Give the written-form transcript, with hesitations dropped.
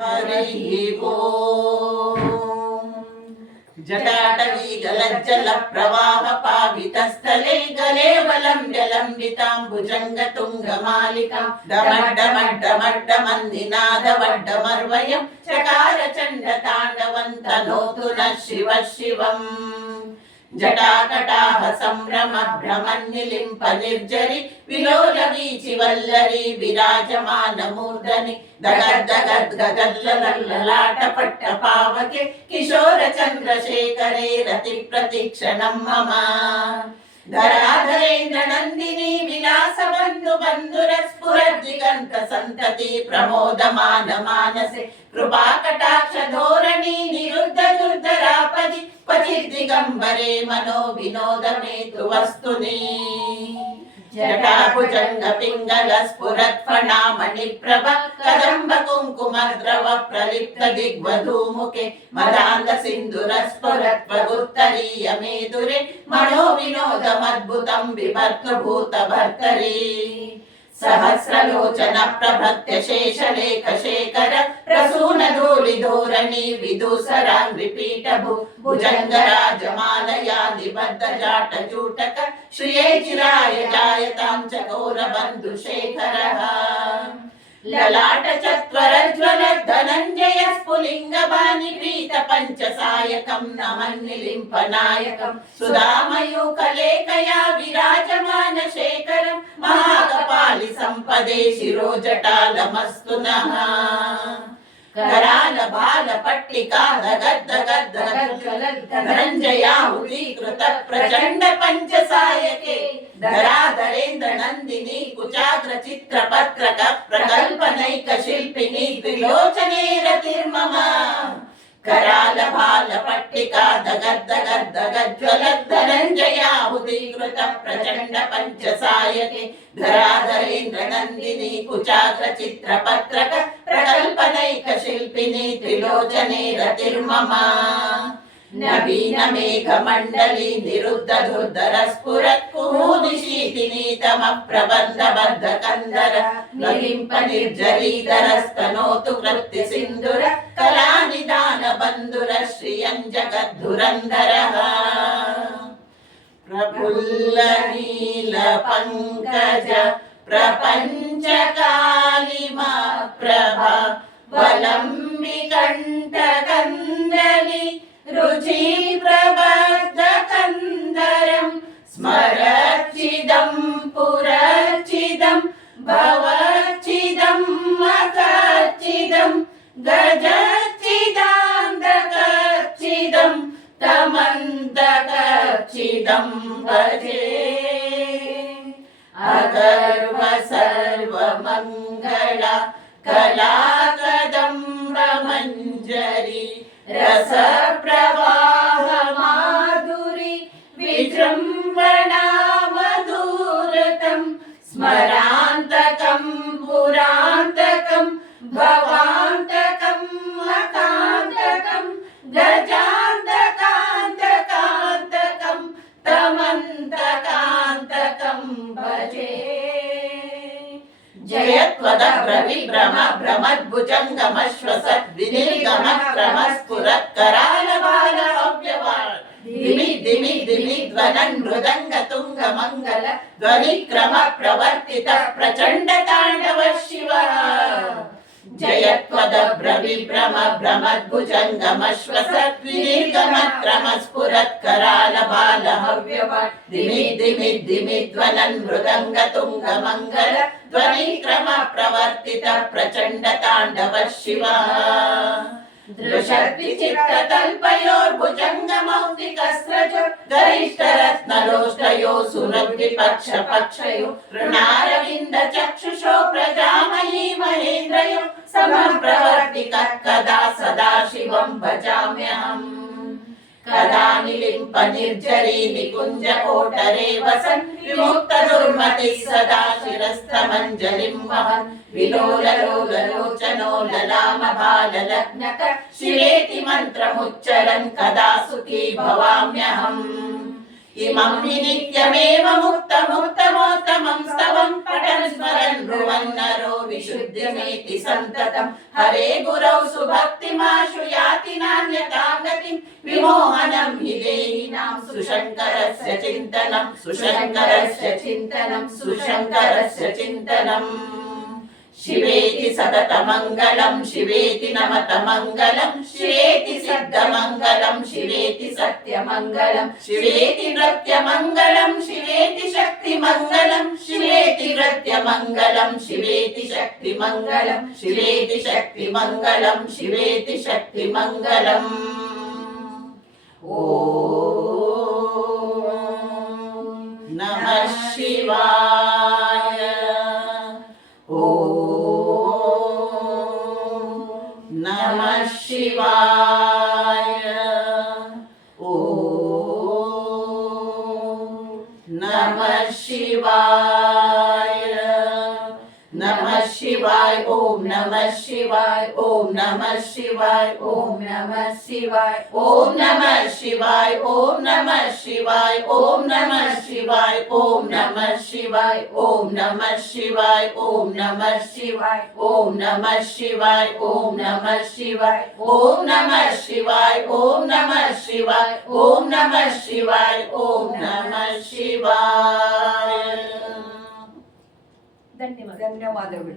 हरिः ओम्। जटाटवीगलज्जल प्रवाह पावितस्थले गलेवलम्ब्यलम्बिताम्बुजङ्गतुङ्गमालिकां डमड्डमड्डमड्डमन्निनादवड्डमर्वयं चकार चण्डताण्डवं तनोतु नः शिवः शिवम्। जटाकटाह संभ्रम भ्रमन्निलिम्प निर्जरि विलोल वीचि वल्लरी विराजमान मूर्धनि दगद्दगद्गगद्लललाट पट्ट पावके किशोर चन्द्रशेखरे रति प्रतीक्षणं मम। धराधरेन्द्र नन्दिनी विलास बन्धु बन्धुरस्फुरद्दिगन्त सन्तति प्रमोदमान मानसे कृपा कटाक्ष धोरणी निरुद्ध दुर्धरापदि पतिर्दिगम्बरे मनो विनोदमेतु वस्तुनि। जटाभुजङ्ग पिङ्गल स्फुरत्फणामणिप्रभ कदम्ब कुङ्कुमद्रव प्रलिप्त दिग्वधूमुखे मदान्ध सिन्धुरस्फुरत्वगुत्तरीय मेदुरे मनो विनोदमद्भुतं बिभर्तभूतभर्तरी। सहस्रलोचन प्रभृत्य शेषलेख शेखर प्रसून धूलि धोरणी विदूसराङ्घ्रिपीठभु भुजङ्गराजमालया निबद्ध जाट जूटक श्रिये चिराय जायतां चकोर बन्धुशेखरः। ललाट चत्वरज्वल धनञ्जय स्फुलिङ्गबाणि प्रीत पञ्चसायकं नमन्निलिम्पनायकं सुधामयूखलेखया विराजमान शेखरं महाकपालि सम्पदे शिरोजटालमस्तु नः। कराल बाल पट्टिका धनञ्जयाहुतीकृत प्रचण्ड पञ्चसायके धराधरेन्द्र नन्दिनी कुचाग्र चित्रपत्रक प्रकल्पनैक शिल्पिनी त्रिलोचने रतिर्मम। कराल बाल पट्टिका धनञ्जयाहुतीकृत प्रचण्ड पञ्चसायके धराधरेन्द्र नन्दिनी कुचाग्र चित्रपत्रक प्रकल्पनैक शिल्पिनी त्रिलोचने रतिर्मम। नवीन मेघ मंडली निरुद्ध दुर्धर स्फुरत् कुमुदिशीतिनी तम प्रबंध बद्ध कंदर नलिम्प निर्जरीधर स्तनोतु कृत्ति सिंधुर कलानिदान बंधुर श्रियं जगद्धुरंधरः। प्रफुल्ल नील पंकज प्रपंच कालिमा प्रभा वलंबि कंठ कंदली रुचि प्रबद्ध कंदरं स्मरचिदं पुरचिदं भवचिदं मकचिदं गजचिदान्दकचिदं तमन्दकचिदं भजे। अगर्व सर्वमङ्गला कला कदम्ब मञ्जरी रस प्रवाह माधुरी विजृम्भणा मधुरतं स्मरान्तकं पुरान्तकं भवान्तकं मकान्तकं गजान्तकान्तकान्तकं तमन्तकान्तकं भजे। जयत्वद प्रविभ्रम भ्रमद्भुजङ्गमश्वसत् विनिर्गमक्रमस्फुरत् कराल बाल अव्यवान् दिमि दिमि दिमि ध्वनन् मृदङ्ग तुङ्ग मङ्गल ध्वनिक्रम प्रवर्तित प्रचण्ड ताण्डव शिवः। जयत्वद प्रविभ्रम भ्रमद्भुजङ्गमश्वसत् विनिर्गमक्रमस्फुरत् कराल बाल अव्यवान् दिमि दिमि दिमि ध्वनन् मृदङ्ग तुङ्ग मङ्गल ध्वनिक्रम प्रवर्तित प्रचण्ड ताण्डव शिवः। दृशद्विचित्रतल्पयोर्भुजङ्गमौक्तिकस्रजो गरिष्ठरत्नलोष्टयो सुरद्विपक्षपक्षयो ऋणारविन्द चक्षुषो प्रजामयी महेन्द्रयो समप्रवर्तिकः कदा सदा शिवं भजाम्यहम्। कदा निलिम्प निर्जरी निकुञ्ज कोटरे वसन् विमुक्त दुर्मतिः सदा शिरस्थमञ्जलिं वहन् विलोल लोल लोचनो ललाम बाल लग्नक शिवेति मन्त्रमुच्चरन् कदा सुखी भवाम्यहम्। इमं हि नित्यमेव मुक्तमुत्तमोत्तमं स्तवं पठन् स्मरन् ब्रुवन् नरो विशुद्धिमेति सन्ततं हरे गुरौ सुभक्तिमाशु याति नान्यतां गतिं विमोहनं हि देहिनां सुशङ्करस्य चिन्तनं सुशङ्करस्य चिन्तनं सुशङ्करस्य चिन्तनम् शिवेति सततमङ्गलं शिवेति नमतमङ्गलं शिवेति सिद्धमङ्गलं शिवेति सत्यमङ्गलं शिवेति नृत्यमङ्गलं शिवेति शक्तिमङ्गलं शिवेति नृत्यमङ्गलं शिवेति शक्तिमङ्गलं शिवेति शक्तिमङ्गलं शिवेति शक्तिमङ्गलम् ॐ नमः शिवाय नमः शिवाय नमः शिवाय नमः शिवाय ॐ नमः शिवाय ॐ नमः शिवाय ॐ नमः शिवाय ॐ नमः शिवाय ॐ नमः शिवाय ॐ नमः शिवाय ॐ नमः शिवाय ॐ नमः शिवाय ॐ नमः शिवाय ॐ नमः शिवाय ॐ नमः शिवाय ॐ नमः शिवाय ॐ नमः शिवाय ॐ नमः शिवाय ॐ नमः शिवाय ಧನ್ಯವಾದಗಳು.